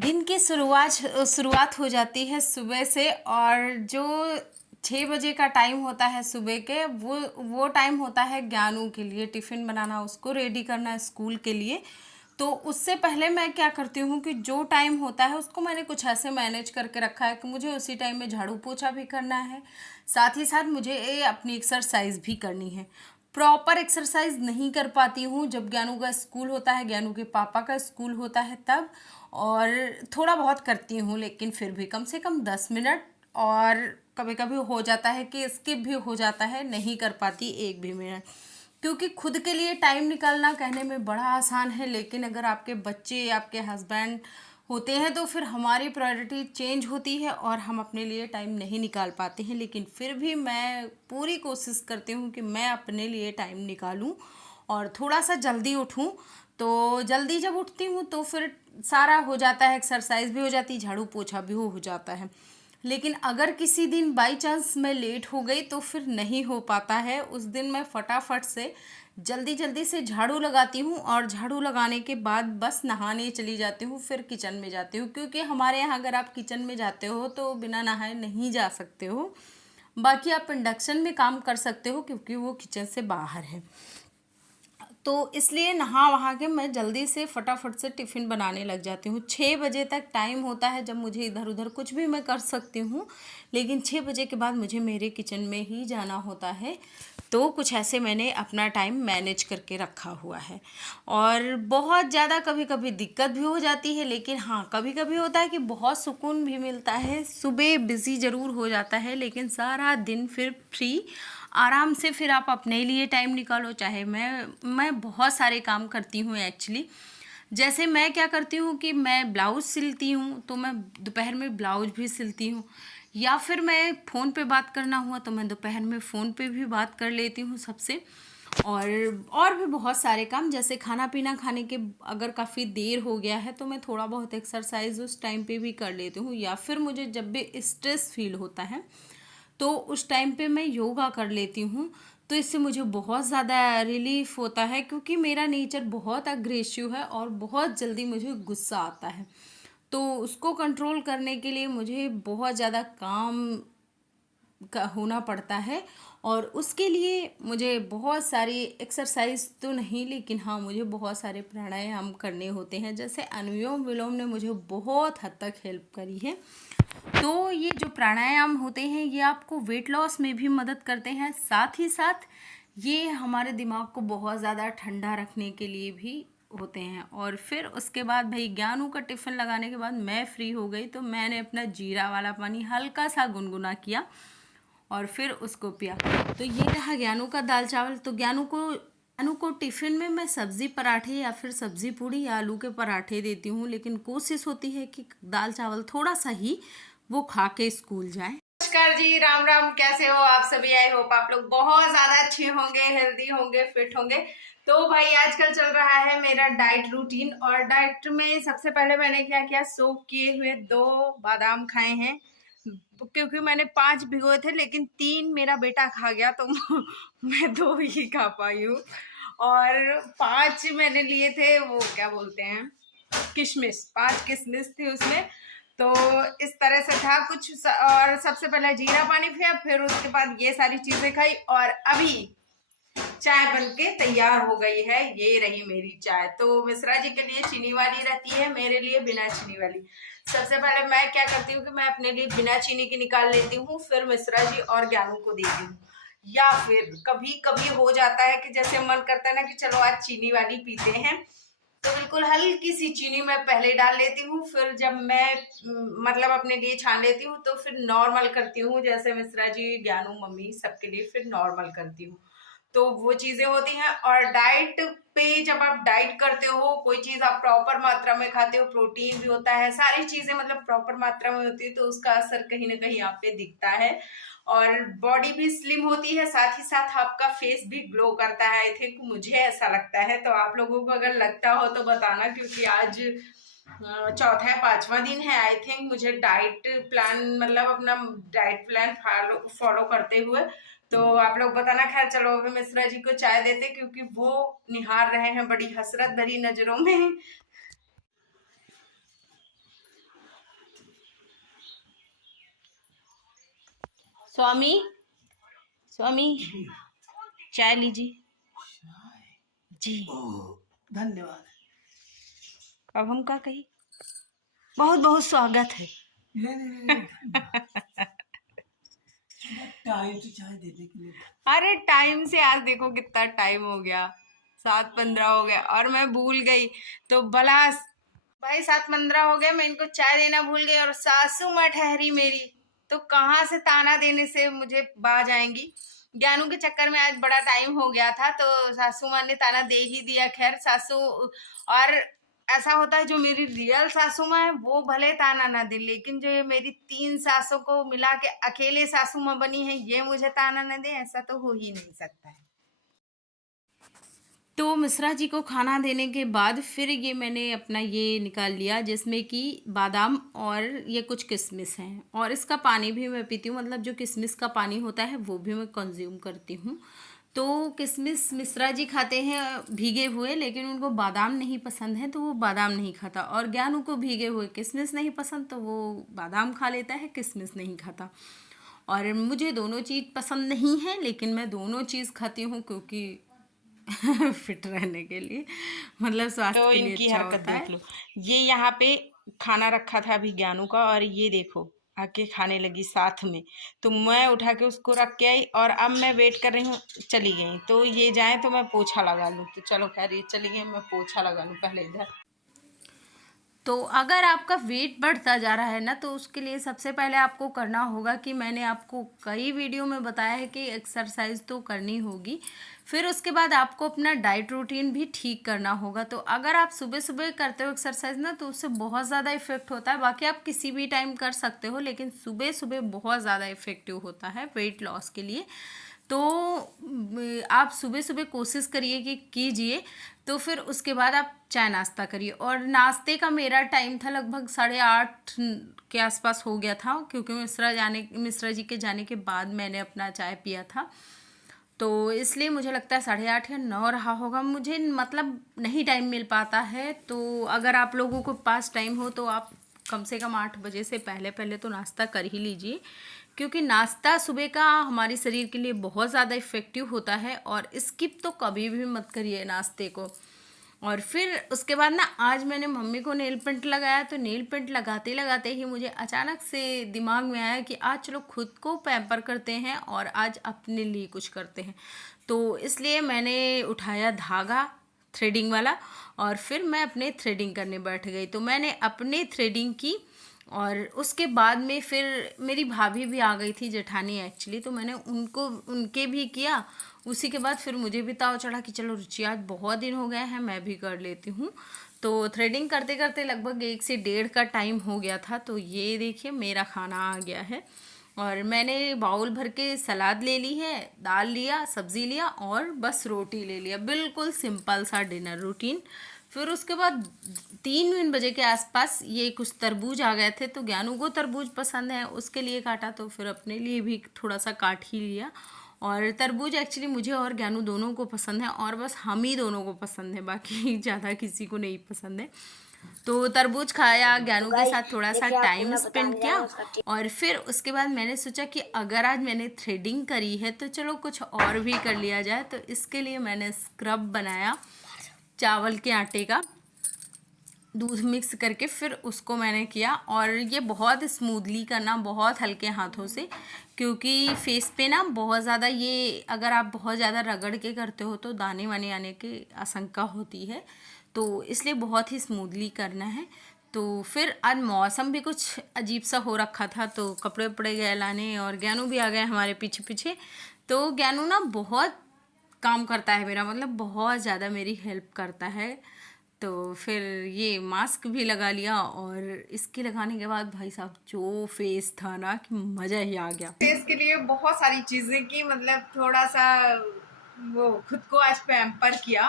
दिन की शुरुआत हो जाती है सुबह से। और जो 6 बजे का टाइम होता है सुबह के, वो टाइम होता है ज्ञानू के लिए टिफ़िन बनाना, उसको रेडी करना है स्कूल के लिए। तो उससे पहले मैं क्या करती हूँ कि जो टाइम होता है उसको मैंने कुछ ऐसे मैनेज करके रखा है कि मुझे उसी टाइम में झाड़ू पोछा भी करना है, साथ ही साथ मुझे अपनी एक्सरसाइज भी करनी है। प्रॉपर एक्सरसाइज नहीं कर पाती हूँ जब ज्ञानू का स्कूल होता है, ज्ञानू के पापा का स्कूल होता है तब। और थोड़ा बहुत करती हूँ, लेकिन फिर भी कम से कम 10 मिनट। और कभी कभी हो जाता है कि स्किप भी हो जाता है, नहीं कर पाती एक भी मिनट। क्योंकि खुद के लिए टाइम निकालना कहने में बड़ा आसान है, लेकिन अगर आपके बच्चे, आपके हस्बैंड होते हैं तो फिर हमारी प्रायोरिटी चेंज होती है और हम अपने लिए टाइम नहीं निकाल पाते हैं। लेकिन फिर भी मैं पूरी कोशिश करती हूँ कि मैं अपने लिए टाइम निकालूं और थोड़ा सा जल्दी उठूं। तो जल्दी जब उठती हूँ तो फिर सारा हो जाता है, एक्सरसाइज भी हो जाती है, झाड़ू पोछा भी हो जाता है। लेकिन अगर किसी दिन बाई चांस मैं लेट हो गई तो फिर नहीं हो पाता है। उस दिन मैं फटाफट से जल्दी जल्दी से झाड़ू लगाती हूँ और झाड़ू लगाने के बाद बस नहाने चली जाती हूँ, फिर किचन में जाती हूँ। क्योंकि हमारे यहाँ अगर आप किचन में जाते हो तो बिना नहाए नहीं जा सकते हो। बाकी आप इंडक्शन में काम कर सकते हो क्योंकि वो किचन से बाहर है। तो इसलिए नहा वहा के मैं जल्दी से फटाफट से टिफ़िन बनाने लग जाती हूँ। 6 बजे तक टाइम होता है जब मुझे इधर उधर कुछ भी मैं कर सकती हूँ, लेकिन 6 बजे के बाद मुझे मेरे किचन में ही जाना होता है। तो कुछ ऐसे मैंने अपना टाइम मैनेज करके रखा हुआ है। और बहुत ज़्यादा कभी कभी दिक्कत भी हो जाती है, लेकिन हाँ कभी कभी होता है कि बहुत सुकून भी मिलता है। सुबह बिज़ी ज़रूर हो जाता है, लेकिन सारा दिन फिर फ्री आराम से फिर आप अपने लिए टाइम निकालो। चाहे मैं बहुत सारे काम करती हूँ एक्चुअली। जैसे मैं क्या करती हूँ कि मैं ब्लाउज़ सिलती हूँ, तो मैं दोपहर में ब्लाउज भी सिलती हूँ। या फिर मैं फ़ोन पे बात करना हुआ तो मैं दोपहर में फ़ोन पे भी बात कर लेती हूँ सबसे। और भी बहुत सारे काम, जैसे खाना पीना खाने के अगर काफ़ी देर हो गया है तो मैं थोड़ा बहुत एक्सरसाइज उस टाइम पे भी कर लेती हूँ। या फिर मुझे जब भी स्ट्रेस फील होता है तो उस टाइम पे मैं योगा कर लेती हूँ। तो इससे मुझे बहुत ज़्यादा रिलीफ होता है, क्योंकि मेरा नेचर बहुत अग्रेसिव है और बहुत जल्दी मुझे गुस्सा आता है। तो उसको कंट्रोल करने के लिए मुझे बहुत ज़्यादा काम का होना पड़ता है। और उसके लिए मुझे बहुत सारी एक्सरसाइज तो नहीं, लेकिन हाँ मुझे बहुत सारे प्राणायाम करने होते हैं। जैसे अनुलोम विलोम ने मुझे बहुत हद तक हेल्प करी है। तो ये जो प्राणायाम होते हैं ये आपको वेट लॉस में भी मदद करते हैं, साथ ही साथ ये हमारे दिमाग को बहुत ज़्यादा ठंडा रखने के लिए भी होते हैं। और फिर उसके बाद भाई ज्ञानू का टिफ़िन लगाने के बाद मैं फ्री हो गई तो मैंने अपना जीरा वाला पानी हल्का सा गुनगुना किया और फिर उसको पिया। तो ये रहा ज्ञानू का दाल चावल। तो ज्ञानू को टिफ़िन में मैं सब्ज़ी पराठे या फिर सब्ज़ी पूड़ी या आलू के पराठे देती हूँ, लेकिन कोशिश होती है कि दाल चावल थोड़ा सा ही वो खा के स्कूल जाए। नमस्कार जी, राम राम, कैसे हो आप सभी? आई होप आप लोग बहुत ज़्यादा अच्छे होंगे, हेल्दी होंगे, फिट होंगे। तो भाई आजकल चल रहा है मेरा डाइट रूटीन, और डाइट में सबसे पहले मैंने क्या किया, सोक किए हुए 2 बादाम खाए हैं। क्योंकि मैंने 5 भिगोए थे लेकिन 3 मेरा बेटा खा गया, तो मैं 2 ही खा पाई हूँ। और 5 मैंने लिए थे, वो क्या बोलते हैं, किशमिश, 5 किशमिश थी उसमें। तो इस तरह से था कुछ और सबसे पहले जीरा पानी पिया, फिर उसके बाद ये सारी चीजें खाई, और अभी चाय बनके तैयार हो गई है। ये रही मेरी चाय। तो मिश्रा जी के लिए चीनी वाली रहती है, मेरे लिए बिना चीनी वाली। सबसे पहले मैं क्या करती हूँ कि मैं अपने लिए बिना चीनी की निकाल लेती हूँ, फिर मिश्रा जी और ज्ञानू को देती हूँ। या फिर कभी कभी हो जाता है कि जैसे मन करता है ना कि चलो आज चीनी वाली पीते हैं, तो बिल्कुल हल्की सी चीनी मैं पहले डाल लेती हूँ। फिर जब मैं मतलब अपने लिए छान लेती हूँ तो फिर नॉर्मल करती हूँ, जैसे मिश्रा जी, ज्ञानू, मम्मी सबके लिए फिर नॉर्मल करती हूँ। तो वो चीजें होती हैं। और डाइट पे जब आप डाइट करते हो, कोई चीज आप प्रॉपर मात्रा में खाते हो, प्रोटीन भी होता है, सारी चीजें मतलब प्रॉपर मात्रा में होती है, तो उसका असर कहीं ना कहीं आप पे दिखता है। और बॉडी भी स्लिम होती है, साथ ही साथ आपका फेस भी ग्लो करता है। आई थिंक मुझे ऐसा लगता है, तो आप लोगों को अगर लगता हो तो बताना, क्योंकि आज चौथा या 5वां दिन है आई थिंक मुझे डाइट प्लान, मतलब अपना डाइट प्लान फॉलो करते हुए। तो आप लोग बताना। खैर चलो अभी मिश्रा जी को चाय देते, क्योंकि वो निहार रहे हैं बड़ी हसरत भरी नजरों में। स्वामी, स्वामी चाय लीजिए जी। धन्यवाद। अब हम क्या कही, बहुत बहुत स्वागत है। टाइम से चाय देने के लिए। अरे टाइम से, आज देखो कितना टाइम हो गया, 7:15 हो गया और मैं भूल गई। तो भला भाई 7:15 हो गया, मैं इनको चाय देना भूल गई और सासू माँ ठहरी मेरी, तो कहाँ से ताना देने से मुझे बाज आएंगी। ज्ञानू के चक्कर में आज बड़ा टाइम हो गया था तो सासू माँ ने ताना दे ही दिया। खैर सासू, और ऐसा होता है जो मेरी रियल सासू माँ है वो भले ताना ना दे, लेकिन जो ये मेरी 3 सासों को मिला के अकेले सासू माँ बनी है ये मुझे ताना न दे, ऐसा तो हो ही नहीं सकता है। तो मिश्रा जी को खाना देने के बाद फिर ये मैंने अपना ये निकाल लिया जिसमें कि बादाम और ये कुछ किशमिश हैं, और इसका पानी भी मैं पीती हूँ, मतलब जो किशमिश का पानी होता है वो भी मैं कंज्यूम करती हूँ। तो किशमिश मिश्रा जी खाते हैं भीगे हुए, लेकिन उनको बादाम नहीं पसंद है तो वो बादाम नहीं खाता, और ज्ञानू को भीगे हुए किशमिश नहीं पसंद तो वो बादाम खा लेता है, किशमिश नहीं खाता। और मुझे दोनों चीज़ पसंद नहीं है, लेकिन मैं दोनों चीज़ खाती हूँ क्योंकि फिट रहने के लिए, मतलब स्वास्थ्य तो के लिए इनकी अच्छा हरकत होता है। देख लो, ये यहाँ पे खाना रखा था अभी ज्ञानू का, और ये देखो आके खाने लगी साथ में। तो मैं उठा के उसको रख के आई और अब मैं वेट कर रही हूँ, चली गई। तो ये जाए तो मैं पोछा लगा लूँ, तो चलो खैर ये चली गई, मैं पोछा लगा लूँ पहले इधर। तो अगर आपका वेट बढ़ता जा रहा है ना, तो उसके लिए सबसे पहले आपको करना होगा कि मैंने आपको कई वीडियो में बताया है कि एक्सरसाइज तो करनी होगी, फिर उसके बाद आपको अपना डाइट रूटीन भी ठीक करना होगा। तो अगर आप सुबह सुबह करते हो एक्सरसाइज ना, तो उससे बहुत ज़्यादा इफेक्ट होता है। बाकी आप किसी भी टाइम कर सकते हो, लेकिन सुबह सुबह बहुत ज़्यादा इफेक्टिव होता है वेट लॉस के लिए। तो आप सुबह सुबह कोशिश करिए कि कीजिए, तो फिर उसके बाद आप चाय नाश्ता करिए। और नाश्ते का मेरा टाइम था लगभग 8:30 के आसपास हो गया था, क्योंकि मिश्रा जी के जाने के बाद मैंने अपना चाय पिया था, तो इसलिए मुझे लगता है 8:30 या 9 रहा होगा। मुझे मतलब नहीं टाइम मिल पाता है, तो अगर आप लोगों को पास टाइम हो तो आप कम से कम 8 बजे से पहले पहले तो नाश्ता कर ही लीजिए, क्योंकि नाश्ता सुबह का हमारे शरीर के लिए बहुत ज़्यादा इफ़ेक्टिव होता है, और स्किप तो कभी भी मत करिए नाश्ते को। और फिर उसके बाद ना, आज मैंने मम्मी को नेल पेंट लगाया, तो नेल पेंट लगाते लगाते ही मुझे अचानक से दिमाग में आया कि आज चलो खुद को पैम्पर करते हैं और आज अपने लिए कुछ करते हैं। तो इसलिए मैंने उठाया धागा थ्रेडिंग वाला, और फिर मैं अपने थ्रेडिंग करने बैठ गई। तो मैंने अपने थ्रेडिंग की, और उसके बाद में फिर मेरी भाभी भी आ गई थी, जेठानी एक्चुअली, तो मैंने उनके भी किया। उसी के बाद फिर मुझे भी ताव चढ़ा कि चलो रुचि आज बहुत दिन हो गए हैं, मैं भी कर लेती हूँ। तो थ्रेडिंग करते करते लगभग 1 से 1:30 का टाइम हो गया था। तो ये देखिए मेरा खाना आ गया है, और मैंने बाउल भर के सलाद ले ली है, दाल लिया, सब्ज़ी लिया और बस रोटी ले लिया। बिल्कुल सिंपल सा डिनर रूटीन। फिर उसके बाद 3 बजे के आसपास ये कुछ तरबूज आ गए थे, तो ज्ञानू को तरबूज पसंद है, उसके लिए काटा, तो फिर अपने लिए भी थोड़ा सा काट ही लिया। और तरबूज एक्चुअली मुझे और ज्ञानू दोनों को पसंद है, और बस हम ही दोनों को पसंद है, बाकी ज़्यादा किसी को नहीं पसंद है। तो तरबूज खाया, ज्ञानू के साथ थोड़ा सा टाइम स्पेंड किया, और फिर उसके बाद मैंने सोचा कि अगर आज मैंने थ्रेडिंग करी है तो चलो कुछ और भी कर लिया जाए। तो इसके लिए मैंने स्क्रब बनाया चावल के आटे का, दूध मिक्स करके फिर उसको मैंने किया। और ये बहुत स्मूथली करना, बहुत हल्के हाथों से, क्योंकि फेस पे ना बहुत ज़्यादा ये अगर आप बहुत ज़्यादा रगड़ के करते हो तो दाने वाने आने की आशंका होती है, तो इसलिए बहुत ही स्मूथली करना है। तो फिर आज मौसम भी कुछ अजीब सा हो रखा था, तो कपड़े उपड़े गए लाने, और ज्ञानू भी आ गए हमारे पीछे पीछे। तो ज्ञानू ना बहुत काम करता है मेरा, मतलब बहुत ज़्यादा मेरी हेल्प करता है। तो फिर ये मास्क भी लगा लिया, और इसके लगाने के बाद भाई साहब जो फेस था ना कि मज़ा ही आ गया। फेस के लिए बहुत सारी चीज़ें की, मतलब थोड़ा सा वो खुद को आज पैम्पर किया।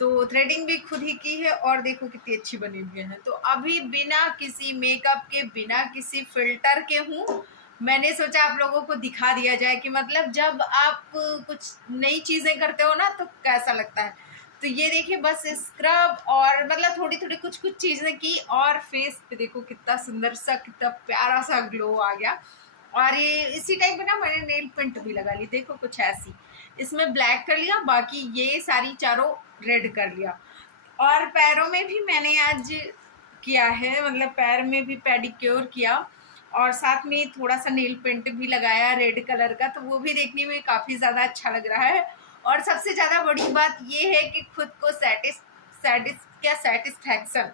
तो थ्रेडिंग भी खुद ही की है, और देखो कितनी अच्छी बनी हुई है। तो अभी बिना किसी मेकअप के, बिना किसी फिल्टर के हूँ। मैंने सोचा आप लोगों को दिखा दिया जाए कि मतलब जब आप कुछ नई चीज़ें करते हो ना तो कैसा लगता है। तो ये देखिए बस स्क्रब और मतलब थोड़ी थोड़ी कुछ चीज़ें की, और फेस पे देखो कितना सुंदर सा, कितना प्यारा सा ग्लो आ गया। और ये इसी टाइप में ना मैंने नेल पेंट भी लगा ली, देखो कुछ ऐसी, इसमें ब्लैक कर लिया, बाकी ये सारी चारों रेड कर लिया। और पैरों में भी मैंने आज किया है, मतलब पैर में भी पेडिक्योर किया और साथ में थोड़ा सा नेल पेंट भी लगाया रेड कलर का, तो वो भी देखने में काफ़ी ज़्यादा अच्छा लग रहा है। और सबसे ज़्यादा बड़ी बात ये है कि खुद को सेटिस्फैक्शन,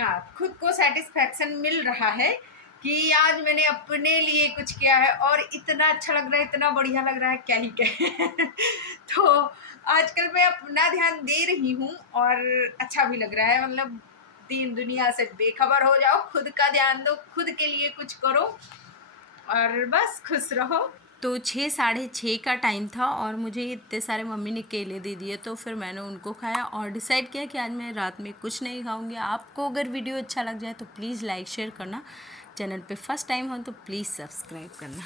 हाँ, खुद को सेटिस्फैक्शन मिल रहा है कि आज मैंने अपने लिए कुछ किया है और इतना अच्छा लग रहा है, इतना बढ़िया लग रहा है, क्या ही कहे। तो आजकल मैं अपना ध्यान दे रही हूँ और अच्छा भी लग रहा है, मतलब दीन दुनिया से बेखबर हो जाओ, खुद का ध्यान दो, खुद के लिए कुछ करो और बस खुश रहो। तो 6 साढ़े 6 का टाइम था और मुझे इतने सारे मम्मी ने केले दे दिए, तो फिर मैंने उनको खाया और डिसाइड किया कि आज मैं रात में कुछ नहीं खाऊंगी। आपको अगर वीडियो अच्छा लग जाए तो प्लीज़ लाइक शेयर करना, चैनल पे फर्स्ट टाइम हो तो प्लीज़ सब्सक्राइब करना।